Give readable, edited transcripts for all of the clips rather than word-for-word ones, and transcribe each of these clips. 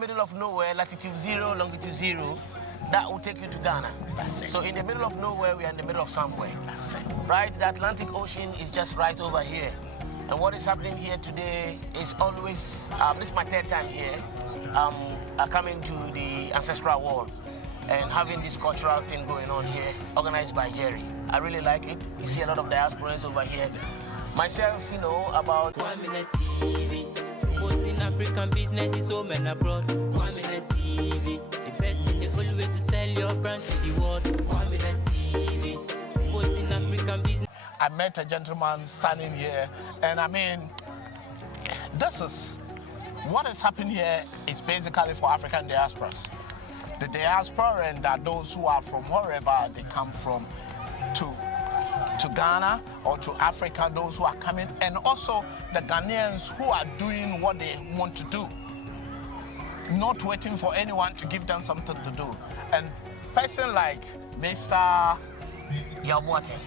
middle of nowhere, latitude 0, longitude 0, that will take you to Ghana. That's it. So in the middle of nowhere, we are in the middle of somewhere. That's it. Right? The Atlantic Ocean is just right over here. And what is happening here today is always, this is my third time here, coming to the Ancestral Wall and having this cultural thing going on here, organized by Jerry. I really like it. You see a lot of diasporans over here. Myself, you know, about Kwaminat TV, promoting African businesses home and abroad. Kwaminat TV, the best and the full way to sell your brand to the world. Kwaminat TV, promoting African business. I met a gentleman standing here, and I mean, this is what is happening here is basically for African diasporas. The diaspora and that those who are from wherever they come from to Ghana or to Africa, those who are coming, and also the Ghanaians who are doing what they want to do, not waiting for anyone to give them something to do. And person like Mr. Yabuatin,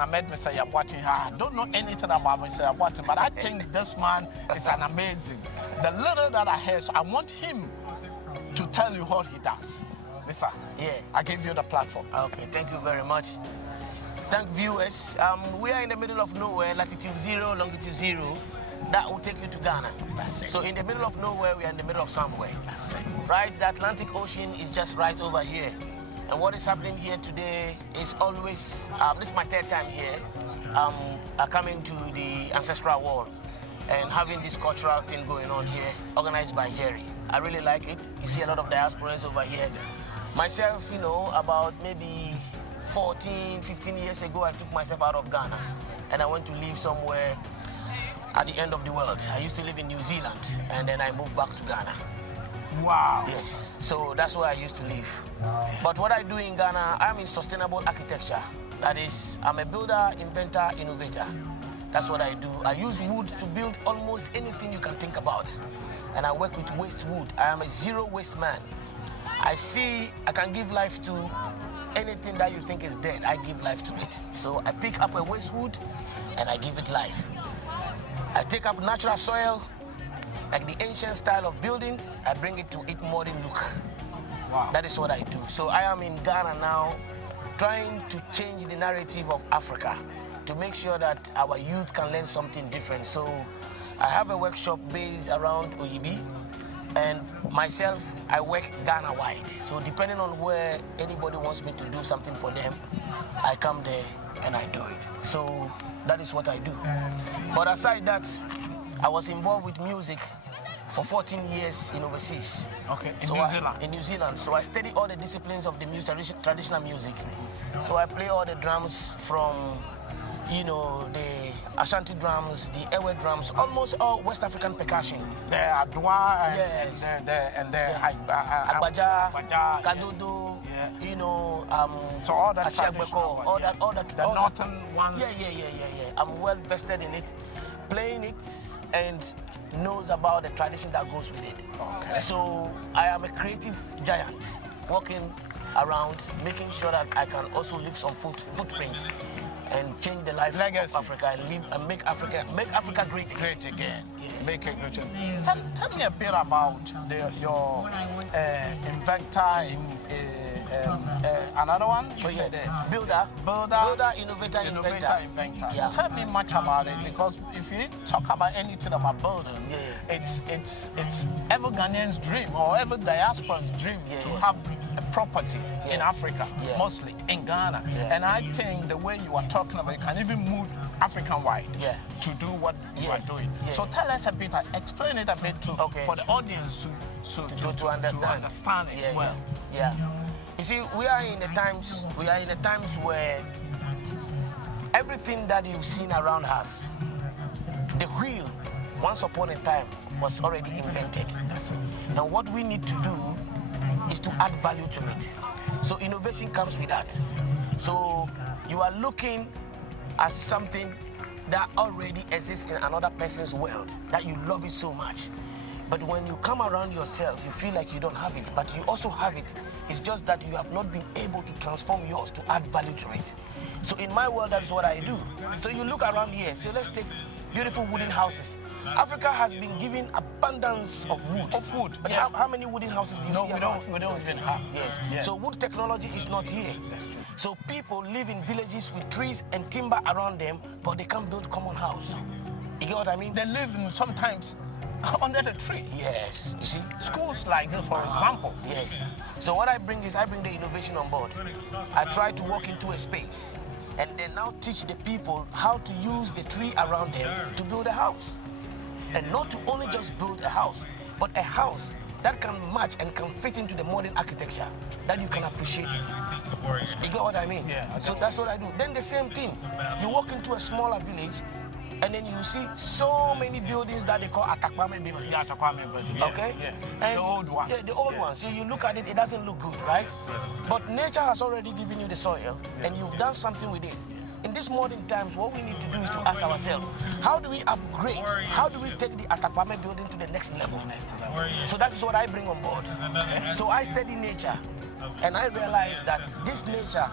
I met Mr. Yabuatin. I don't know anything about Mr. Yabuatin, but I think this man is an amazing. The little that I heard, so I want him to tell you what he does. Mister, yeah, I give you the platform. Okay, thank you very much. Thank viewers. We are in the middle of nowhere, latitude 0, longitude 0. That will take you to Ghana. That's it. So in the middle of nowhere, we are in the middle of somewhere. That's it. Right? The Atlantic Ocean is just right over here. And what is happening here today is always, this is my third time here, coming to the Ancestral Wall and having this cultural thing going on here, organized by Jerry. I really like it. You see a lot of diasporans over here. Myself, you know, about maybe 14, 15 years ago, I took myself out of Ghana and I went to live somewhere at the end of the world. I used to live in New Zealand and then I moved back to Ghana. Wow. Yes, so that's where I used to live. But what I do in Ghana, I'm in sustainable architecture. That is, I'm a builder, inventor, innovator. That's what I do. I use wood to build almost anything you can think about. And I work with waste wood. I am a zero waste man. I can give life to anything that you think is dead. I give life to it. So I pick up a waste wood and I give it life. I take up natural soil, like the ancient style of building, I bring it to its modern look. Wow. That is what I do. So I am in Ghana now, trying to change the narrative of Africa to make sure that our youth can learn something different. So I have a workshop based around Oyibi, and myself, I work Ghana-wide. So depending on where anybody wants me to do something for them, I come there and I do it. So that is what I do. But aside that, I was involved with music for 14 years in overseas. Okay, in So New Zealand? In New Zealand. So I study all the disciplines of the traditional music. So I play all the drums from, you know, the Ashanti drums, the Ewe drums, almost all West African percussion. The Adwa Yes. and the Yes. Agbaja, Kadodo, you know, so all that Achiagbeko, all that, the northern ones. Yeah. I'm well vested in it, playing it, and knows about the tradition that goes with it. Okay. So I am a creative giant, walking around, making sure that I can also leave some footprints and change the life Legacy. of Africa and live and make Africa great again. Great again. Yeah. Make it great again. Tell me a bit about your inventor another one? You said Builder, innovator, inventor. Yeah. Tell me much about it, because if you talk about anything about building, it's every Ghanaian's dream or every diasporan's dream to have a property in Africa, mostly in Ghana. And I think the way you are talking about, you can even move African-wide to do what you are doing. So tell us a bit, explain it a bit for the audience to understand it well. Yeah. You see, we are in the times where everything that you've seen around us, the wheel, once upon a time, was already invented. And what we need to do is to add value to it. So innovation comes with that. So you are looking at something that already exists in another person's world, that you love it so much. But when you come around yourself, you feel like you don't have it, but you also have it. It's just that you have not been able to transform yours to add value to it. So in my world, that's what I do. So you look around here. So let's take beautiful wooden houses. Africa has been given abundance of wood. But how many wooden houses do you see? We don't even have. Yes. Yeah. So wood technology is not here. That's true. So people live in villages with trees and timber around them, but they can't build common house. You get what I mean? They live sometimes under the tree. Yes. You see? Schools like this, for example. Yes. So what I bring the innovation on board. I try to walk into a space and then now teach the people how to use the tree around them to build a house. And not to only just build a house, but a house that can match and can fit into the modern architecture, that you can appreciate it. You get what I mean? Yeah. So that's what I do. Then the same thing. You walk into a smaller village and then you see so many buildings that they call Atakwame buildings. Yeah, Atakwame buildings. Yeah, Okay? Yeah. And the old ones. Yeah, the old ones. So you look at it, it doesn't look good, right? But nature has already given you the soil and you've done something with it. In these modern times, what we need to do is to ask ourselves, how do we upgrade? How do we take the Atakwame building to the next level? So that is what I bring on board. So I study nature and I realize that this nature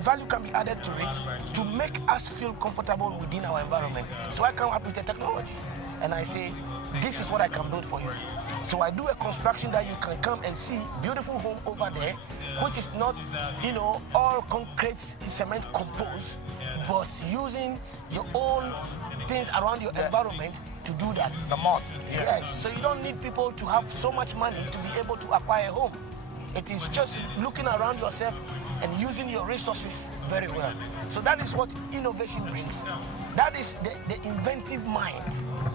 value can be added to it to make us feel comfortable within our environment. So I come up with a technology and I say, this is what I can build for you. So I do a construction that you can come and see, beautiful home over there, which is not, all concrete cement composed, but using your own things around your environment to do that. The mud. Yes. So you don't need people to have so much money to be able to acquire a home. It is just looking around yourself and using your resources very well. So that is what innovation brings. That is the inventive mind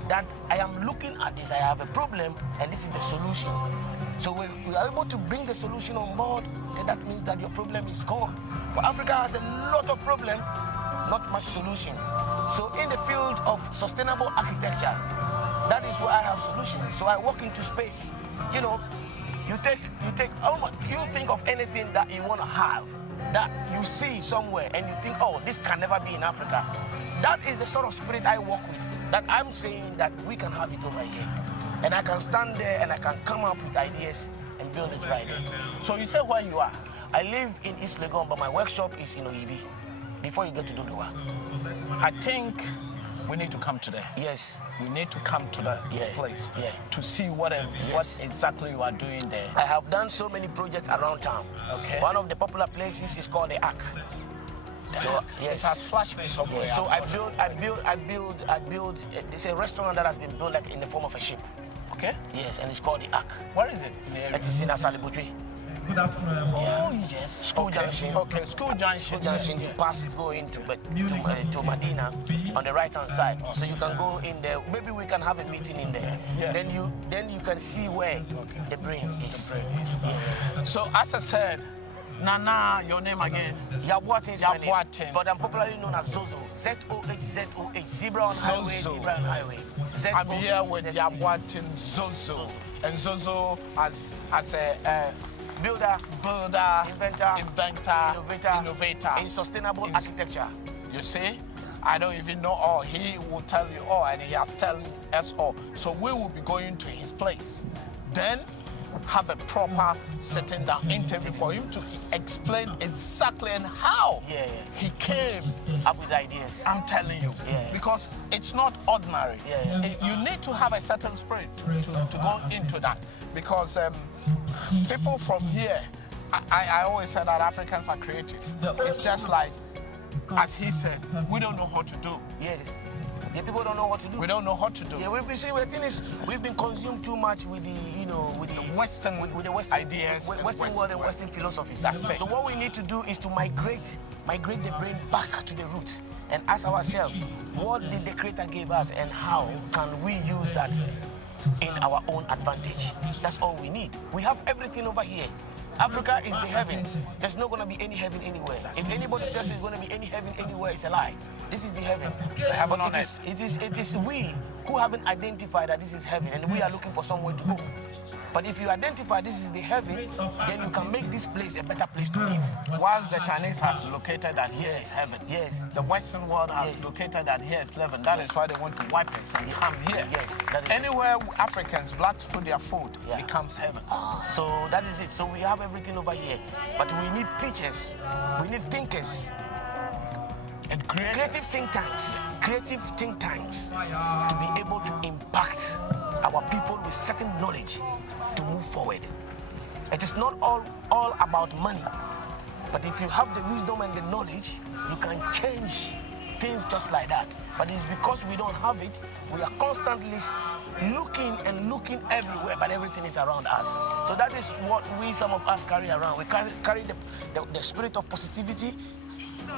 that I am looking at this. I have a problem and this is the solution. So when we are able to bring the solution on board, then that means that your problem is gone. For Africa has a lot of problem, not much solution. So in the field of sustainable architecture, that is where I have solutions. So I walk into space. You think of anything that you want to have, that you see somewhere and you think, oh, this can never be in Africa. That is the sort of spirit I work with, that I'm saying that we can have it over here. And I can stand there and I can come up with ideas and build it right there. So you say where you are? I live in East Legon, but my workshop is in Oyibi, before you get to Dodowa. I think we need to come today. Yes. We need to come to the place to see what exactly you are doing there. I have done so many projects around town. Okay. One of the popular places is called the Ark. So It has flashed me somewhere. So I build. It's a restaurant that has been built like in the form of a ship. Okay. Yes, and it's called the Ark. Where is it? In the area? It is in Asalibutwe. Oh yes. School Junction. Okay, School Junction. School Junction. You pass it, go into to Medina on the right hand side. So you can go in there. Maybe we can have a meeting in there. Yeah. Then you can see where the brain is. Yeah. So as I said, Nana, your name again? Yabuatin is my name, Yabuatin. but I'm popularly known as Zozo. Z-O-H-Z-O-H. Zebra on highway, Zozo. zebra on highway. I'm here with Yabuatin Zozo. And Zozo as a builder, inventor, innovator in sustainable architecture. You see, I don't even know all. He will tell you all, and he has told us all. So we will be going to his place. Then have a proper sitting down interview for him to explain exactly and how he came up with ideas. I'm telling you, because it's not ordinary. You need to have a certain spirit to go into that, because people from here, I always say that Africans are creative. It's just like, as he said, we don't know what to do. Yeah, people don't know what to do. We don't know what to do. Yeah, the thing is, we've been consumed too much with the Western ideas, Western world and Western philosophies. That's it. So what we need to do is to migrate the brain back to the roots and ask ourselves, what did the Creator give us and how can we use that in our own advantage? That's all we need. We have everything over here. Africa is the heaven. There's not going to be any heaven anywhere. If anybody tells you there's going to be any heaven anywhere, it's a lie. This is the heaven. The heaven on earth. It is we who haven't identified that this is heaven, and we are looking for somewhere to go. But if you identify this is the heaven, then you can make this place a better place to live. Whilst the Chinese has located that here is heaven, the Western world has located that here is heaven. That is why they want to wipe us and come here. Anywhere Africans, blacks put their food, becomes heaven. So that is it. So we have everything over here, but we need teachers, we need thinkers And creative think tanks to be able to impact our people with certain knowledge to move forward. It is not all about money, but if you have the wisdom and the knowledge, you can change things just like that. But it's because we don't have it, we are constantly looking everywhere, but everything is around us. So that is what some of us carry around. We carry the spirit of positivity,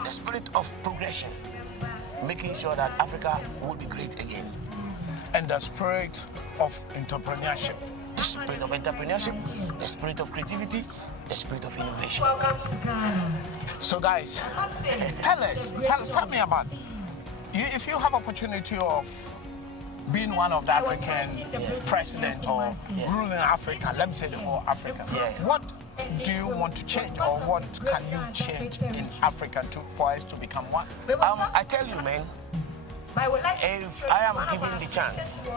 the spirit of progression, making sure that Africa will be great again. And the spirit of entrepreneurship. The spirit of entrepreneurship, the spirit of creativity, the spirit of innovation. So guys, tell me about you, if you have opportunity of being one of the African president or ruling Africa, let me say the whole Africa, what do you want to change, or what can you change in Africa for us to become one? I tell you, man, if I am given the chance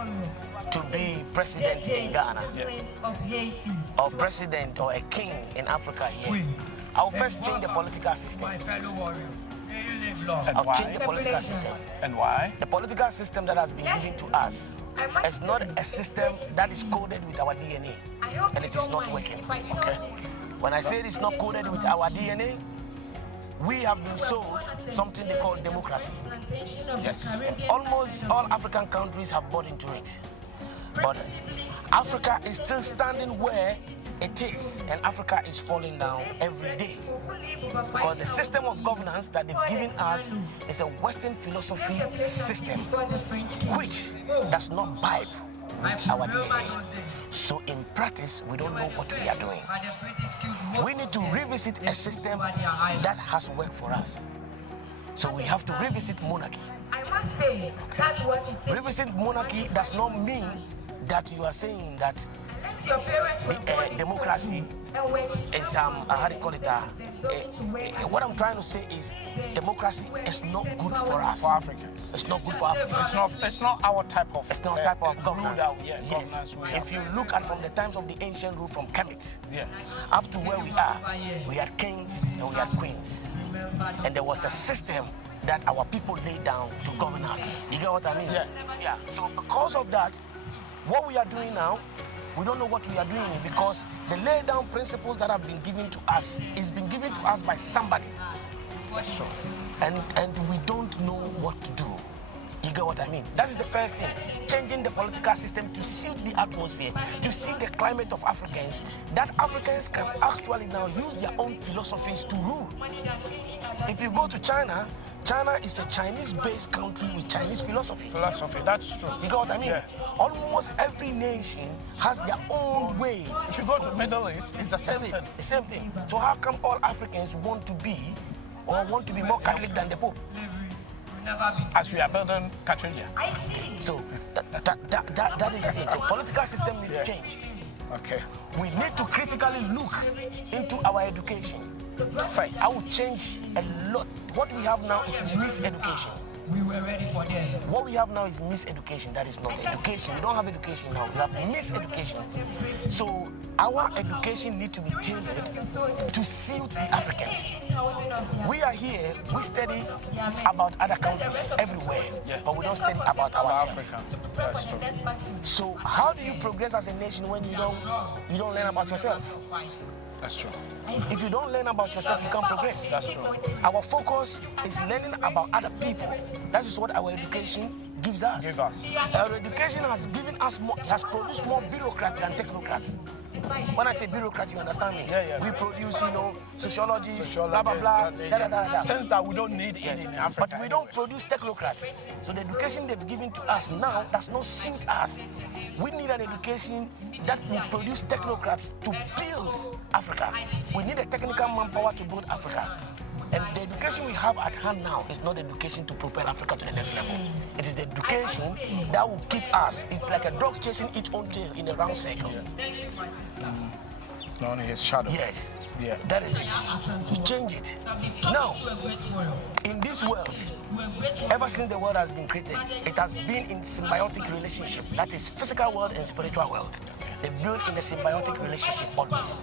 to be president in Ghana, or president or a king in Africa here, I'll first change the political system. I'll change the political system. And why? The political system that has been given to us is not a system that is coded with our DNA, and it is not working. Okay? When I say it is not coded with our DNA, we have been sold something they call democracy. Yes. And almost all African countries have bought into it. But Africa is still standing where it is, and Africa is falling down every day. Because the system of governance that they've given us is a Western philosophy system which does not vibe with our DNA. So in practice, we don't know what we are doing. We need to revisit a system that has worked for us. So we have to revisit monarchy. Revisit monarchy does not mean that you are saying that democracy is how do you call it? What I'm trying to say is democracy is not good for us. For Africans. It's not good for Africans. It's not our type of. It's not type of governance. Yes. If you look at from the times of the ancient rule from Kemet Yeah. up to where we are, we had kings and we had queens, and there was a system that our people laid down to govern us. You get what I mean? Yeah. So because of that, what we are doing now, we don't know what we are doing, because the lay down principles that have been given to us is been given to us by somebody. That's true. And we don't know what to do. You get what I mean? That is the first thing. Changing the political system to suit the atmosphere, to suit the climate of Africans, that Africans can actually now use their own philosophies to rule. If you go to China, China is a Chinese-based country with Chinese philosophy. That's true. You get what I mean? Yeah. Almost every nation has their own way. If you go to the Middle East, it's the same thing. The same thing. So how come all Africans want to be more Catholic than the Pope? As we are building Catholic. So that is the thing. So political system needs to change. Okay. We need to critically look into our education. First. I will change a lot. What we have now is miseducation. We were ready for them. What we have now is miseducation. That is not education. We don't have education now. We have miseducation. So our education needs to be tailored to suit the Africans. We are here, we study about other countries everywhere, but we don't study about ourselves. Africa. That's true. So how do you progress as a nation when you don't learn about yourself? That's true. If you don't learn about yourself, you can't progress. That's true. Our focus is learning about other people. That is what our education gives us. Our education has given us more, has produced more bureaucrats than technocrats. When I say bureaucrat, you understand me? Yeah. We produce, sociologists, blah, blah, blah, da. Things that we don't need in Africa. But we don't produce technocrats. So the education they've given to us now does not suit us. We need an education that will produce technocrats to build Africa. We need a technical manpower to build Africa. And the education we have at hand now is not education to propel Africa to the next level. It is the education that will keep us. It's like a dog chasing its own tail in a round circle. Not only his shadow. Yes. Yeah. That is it. We change it. Now, in this world, ever since the world has been created, it has been in symbiotic relationship. That is physical world and spiritual world. They build in a symbiotic relationship always.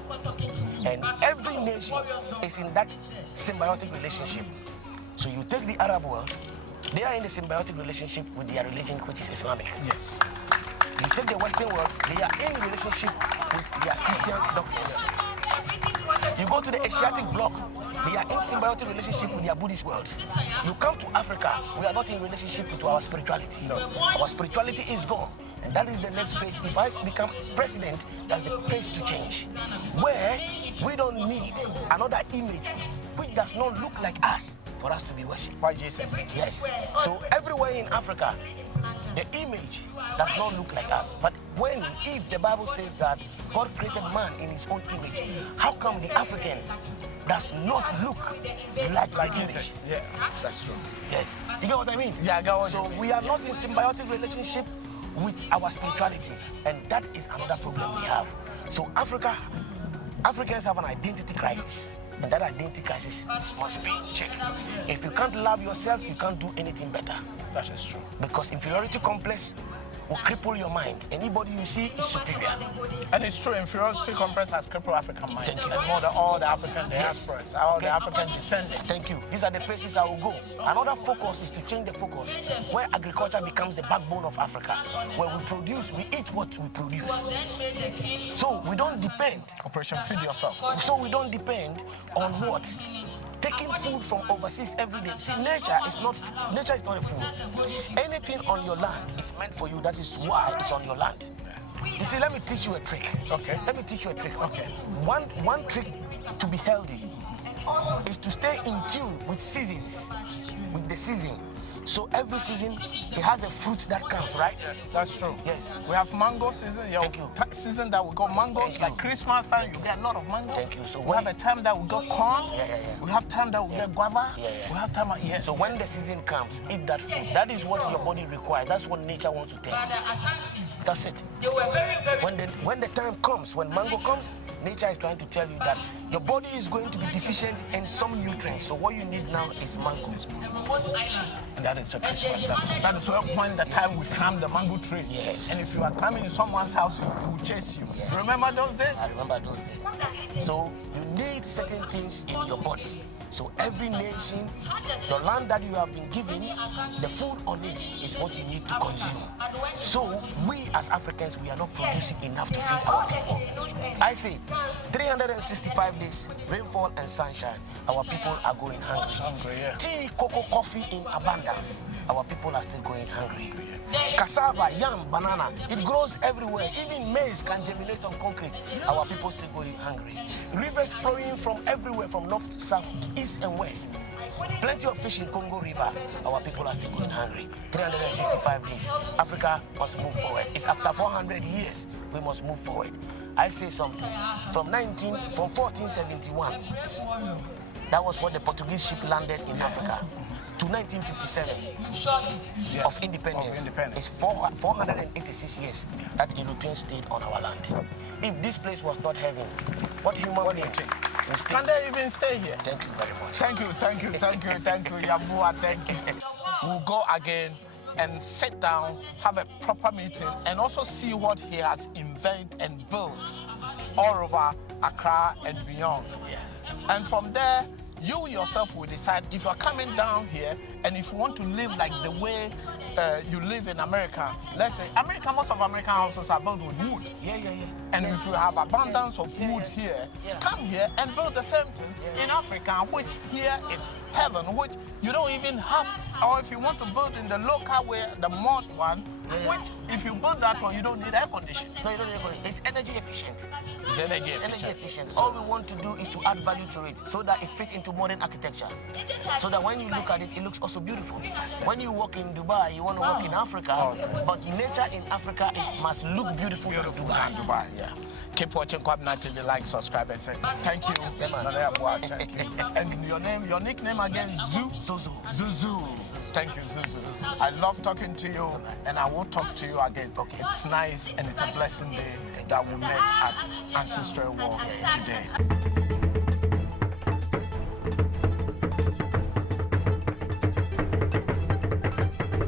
And every nation is in that symbiotic relationship. So you take the Arab world, they are in a symbiotic relationship with their religion, which is Islamic. Yes. You take the Western world, they are in relationship with their Christian doctrines. You go to the Asiatic bloc, they are in symbiotic relationship with their Buddhist world. You come to Africa, we are not in relationship with our spirituality. No. Our spirituality is gone. And that is the next phase. If I become president, that's the phase to change. Where we don't need another image which does not look like us for us to be worshipped. By Jesus. Yes. So everywhere in Africa, the image does not look like us. But if the Bible says that God created man in his own image, how come the African does not look like the image? Jesus. Yeah, that's true. Yes. You get what I mean? Yeah, I get what so you mean. we are not in symbiotic relationship with our spirituality, and that is another problem we have. So Africans have an identity crisis, and that identity crisis must be in check. If you can't love yourself, you can't do anything better. That is true. Because inferiority complex will cripple your mind. Anybody you see is superior. And it's true, inferiority complex has crippled African mind. Thank you. And more than all the African diasporas, all the African descendants. Thank you. These are the phases I will go. Another focus is to change the focus, where agriculture becomes the backbone of Africa, where we eat what we produce. So we don't depend. Operation Feed Yourself. So we don't depend on what? Taking food from overseas every day. See, nature is not a food. Anything on your land is meant for you. That is why it's on your land. You see, let me teach you a trick. Okay. Let me teach you a trick. Okay. One trick to be healthy is to stay in tune with seasons, with the season. So every season, it has a fruit that comes, right? That's true. Yes. We have mango season. Thank you. Season that we got mangoes. Thank like you. Christmas time, you get a lot of mango. Thank you. So we have a time that we got corn. Yeah. We have time that we get guava. Yeah. We have time. Yeah. So when the season comes, eat that food. That is what your body requires. That's what nature wants to tell you. That's it. When the time comes, when mango comes, nature is trying to tell you that your body is going to be deficient in some nutrients. So what you need now is mango. And that is a Christmas time. That is when the time we climb the mango trees. Yes. And if you are climbing in someone's house, it will chase you. Yeah. Remember those days? I remember those days. So you need certain things in your body. So every nation, the land that you have been given, the food on it is what you need to consume. So we as Africans, we are not producing enough to feed our people. I say 365 days, rainfall and sunshine, our people are going hungry. Yeah. Tea, cocoa, coffee in abundance, our people are still going hungry. Cassava, yam, banana, it grows everywhere. Even maize can germinate on concrete. Our people still going hungry. Rivers flowing from everywhere, from north, south, east and west. Plenty of fish in Congo River. Our people are still going hungry. 365 days. Africa must move forward. It's after 400 years we must move forward. I say something. From 1471, that was what the Portuguese ship landed in Africa. To 1957 of independence. It's 486 years that Europeans stayed on our land. If this place was not heaven, what human being will stay? Can they even stay here? Thank you very much. Thank you, Yabua, thank you. We'll go again and sit down, have a proper meeting, and also see what he has invented and built all over Accra and beyond. Yeah. And from there, you yourself will decide if you are coming down here and if you want to live like the way you live in America. Let's say most of American houses are built with wood. Yeah. And if you have abundance of wood here, come here and build the same thing in Africa, which here is heaven, which you don't even have. Or if you want to build in the local way, the mud one, which if you build that one, you don't need air conditioning. No, you don't need air conditioning. It's energy efficient. It's energy It's energy efficient. efficient. All we want to do is to add value to it so that it fits into modern architecture. So that when you look at it, it looks also beautiful. When you walk in Dubai, you want to walk in Africa, but nature in Africa must look beautiful in Dubai. Yeah. Keep watching Kwaminat TV, like, subscribe, and say thank you. Thank you. And your nickname again, Zohzoh. Thank you, Zohzoh. I love talking to you, and I will talk to you again. Okay. It's nice and it's a blessing day that we met at Ancestral War today.